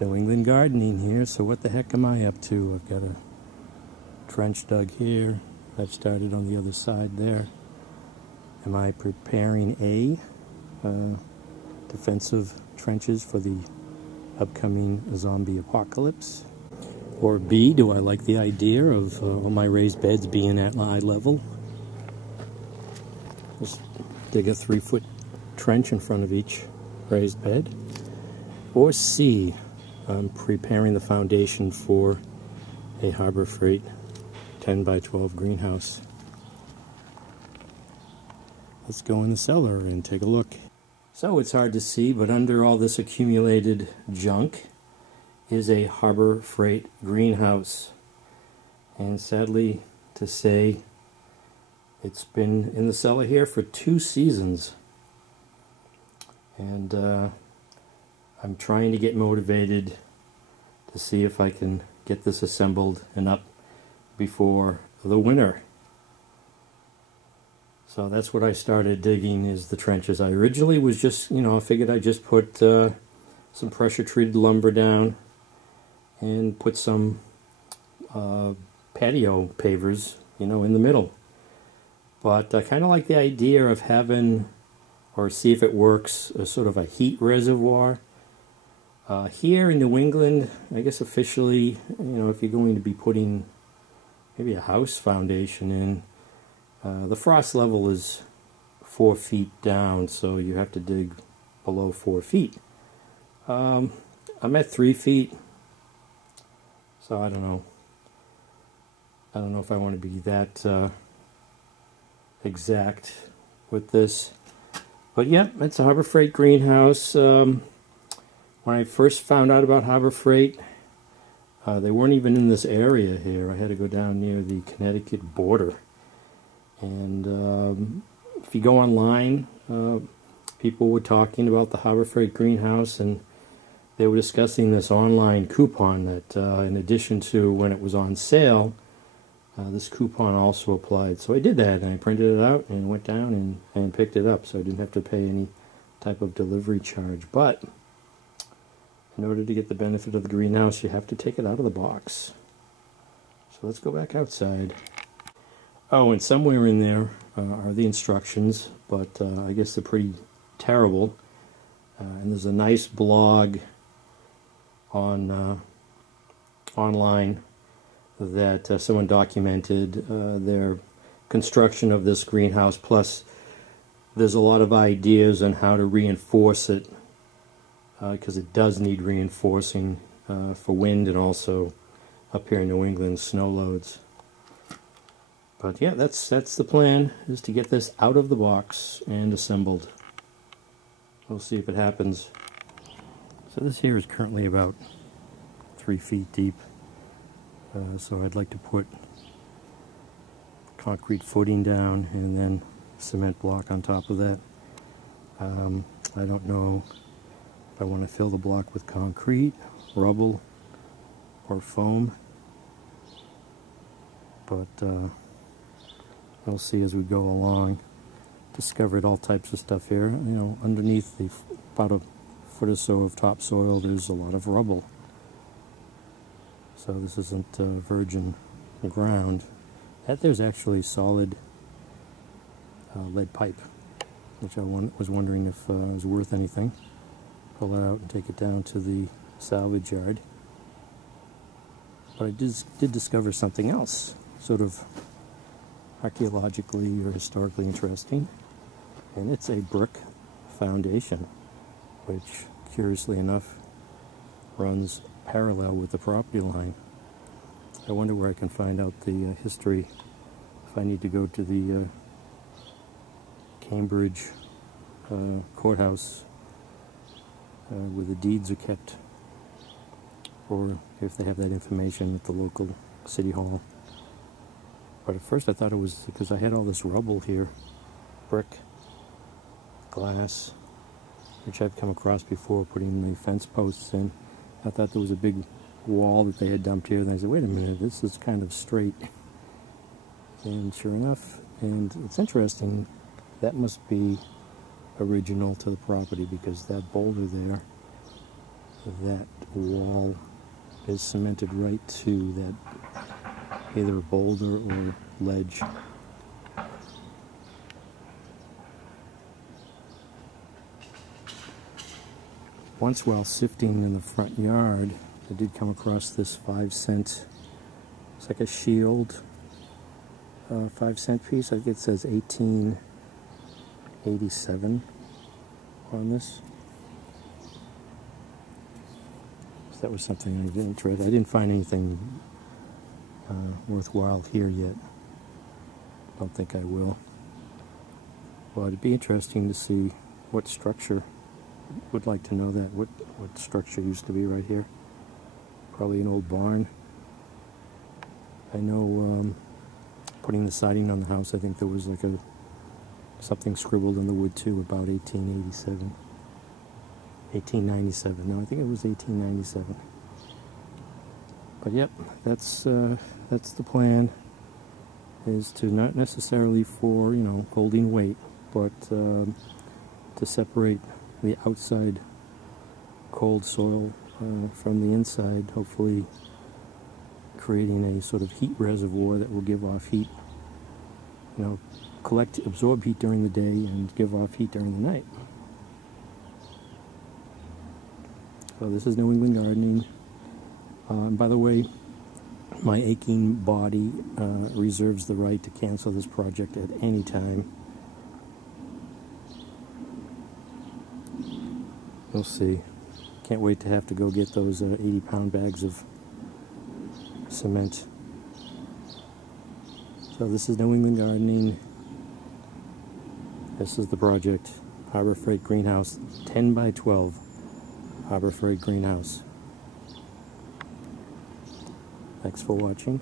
New England gardening here, so what the heck am I up to? I've got a trench dug here. I've started on the other side there. Am I preparing A, defensive trenches for the upcoming zombie apocalypse? Or B, do I like the idea of all my raised beds being at eye level? Just dig a 3-foot trench in front of each raised bed. Or C, I'm preparing the foundation for a Harbor Freight 10 by 12 greenhouse. Let's go in the cellar and take a look. So it's hard to see, but under all this accumulated junk is a Harbor Freight greenhouse. And sadly to say, it's been in the cellar here for 2 seasons. And I'm trying to get motivated to see if I can get this assembled and up before the winter. So that's what I started digging, is the trenches. I originally was just, I figured I'd just put some pressure treated lumber down and put some patio pavers, in the middle. But I kind of like the idea of having, or see if it works, a sort of a heat reservoir. Here in New England, I guess officially, if you're going to be putting maybe a house foundation in, the frost level is 4 feet down, so you have to dig below 4 feet. I'm at 3 feet, so I don't know. I don't know if I want to be that exact with this. But yeah, it's a Harbor Freight greenhouse. When I first found out about Harbor Freight, they weren't even in this area here. I had to go down near the Connecticut border. And if you go online, people were talking about the Harbor Freight greenhouse, and they were discussing this online coupon that, in addition to when it was on sale, this coupon also applied. So I did that, and I printed it out and went down and picked it up, so I didn't have to pay any type of delivery charge. But in order to get the benefit of the greenhouse, you have to take it out of the box. So let's go back outside. Oh, and somewhere in there are the instructions, but I guess they're pretty terrible. And there's a nice blog on online that someone documented their construction of this greenhouse. Plus, there's a lot of ideas on how to reinforce it, because it does need reinforcing for wind and also up here in New England, snow loads. But yeah, that's the plan, is to get this out of the box and assembled. We'll see if it happens. So this here is currently about 3 feet deep. So I'd like to put concrete footing down and then cement block on top of that. I don't know if I want to fill the block with concrete, rubble, or foam. But we'll see as we go along. Discovered all types of stuff here. Underneath the about a foot or so of topsoil, there's a lot of rubble. So this isn't virgin ground. That there's actually solid lead pipe, which I was wondering if it was worth anything. Pull it out and take it down to the salvage yard. But I did discover something else, sort of archaeologically or historically interesting, and it's a brick foundation, which curiously enough runs parallel with the property line. I wonder where I can find out the history, if I need to go to the Cambridge courthouse where the deeds are kept, or if they have that information at the local city hall. But at first I thought it was because I had all this rubble here, brick, glass, which I've come across before putting the fence posts in. I thought there was a big wall that they had dumped here, and I said, wait a minute, this is kind of straight. And sure enough, and it's interesting, that must be original to the property, because that boulder there that wall is cemented right to that either boulder or ledge. Once while sifting in the front yard, I did come across this 5-cent, it's like a shield 5-cent piece. I think it says 1887 on this. So that was something I didn't read. I didn't find anything worthwhile here yet. Don't think I will. But it'd be interesting to see what structure. Would like to know that. What structure used to be right here? Probably an old barn. I know putting the siding on the house, I think there was like something scribbled in the wood too about 1887. 1897. No, I think it was 1897. But yep, that's the plan. Is to not necessarily for holding weight, but to separate the outside cold soil from the inside, hopefully creating a sort of heat reservoir that will give off heat, absorb heat during the day and give off heat during the night. So this is New England gardening. And by the way, my aching body reserves the right to cancel this project at any time. We'll see. Can't wait to have to go get those 80-pound bags of cement. So this is New England gardening. This is the project. Harbor Freight Greenhouse, 10 by 12. Harbor Freight Greenhouse. Thanks for watching.